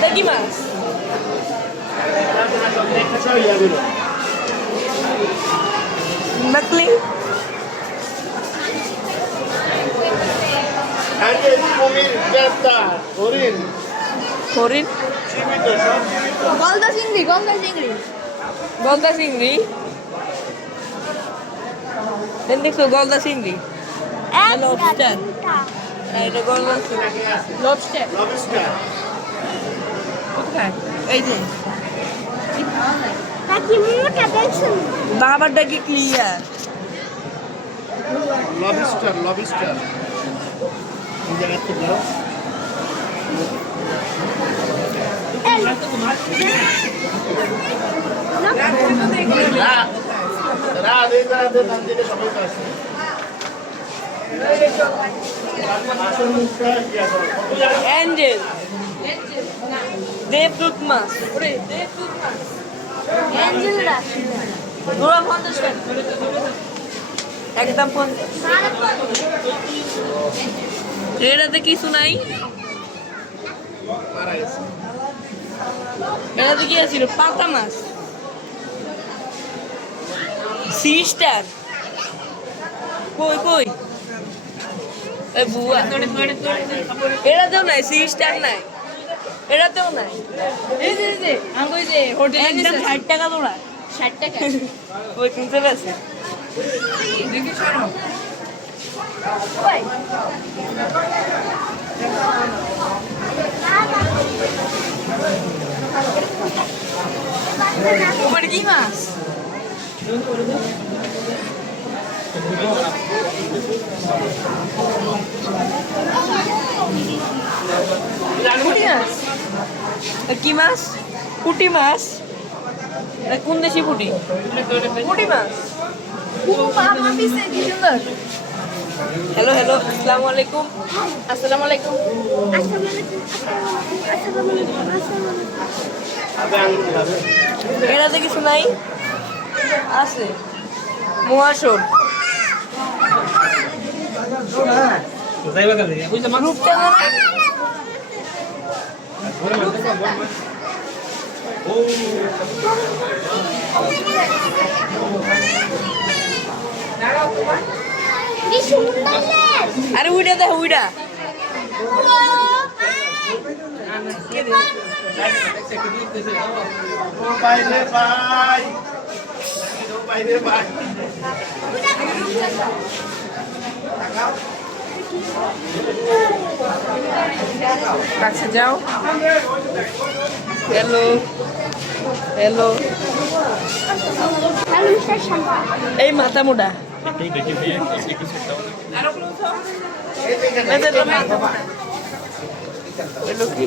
এটা কি মাছ? নকলি হরিণ গলদা চিংড়ি গলদা চিংড়ি গলদা চিংড়ি দেখছো গলদা চিংড়ি লবস্টার এটা গলদা চিংড়ি লবস্টার কোথায় এই যে নাকি মুটা দেখছেন বাবারটা কি ক্লিয়ার লবিস্টার এই জায়গাতে দাও রাধে সবাই আছে অ্যাঞ্জেল দেবদূত মাছ অ্যাঞ্জেলরা পুরো 50 টাকা একদম 50 এটাতে কিছু নাই এটাতে কি আছিল পাতা মাছ সি স্টার কই কই এই বুয়া এটাতেও নাই সি স্টার নাই এটাতেও নাই এই যে আমি কই যে হোটেলে একদম 60 টাকা তোলা 60 টাকা ওই কিনতে পারছি দেখি শোনো কই ওপরে কি মাছ পুঁটি মাছ কি মাছ পুঁটি মাছ কোন দেশি পুঁটি পুঁটি মাছ বাবা পিছে কি সুন্দর হ্যালো হ্যালো আসসালামু আলাইকুম আসসালামু আলাইকুম এটাতে কিছু নাই আছে মহাসর রূপচাঁদা না? কি সুন্দর আরে উইটা দেখো উইটা কাছে যাও hello hello hello mister Shanta এই মাথা মোটা এলো কি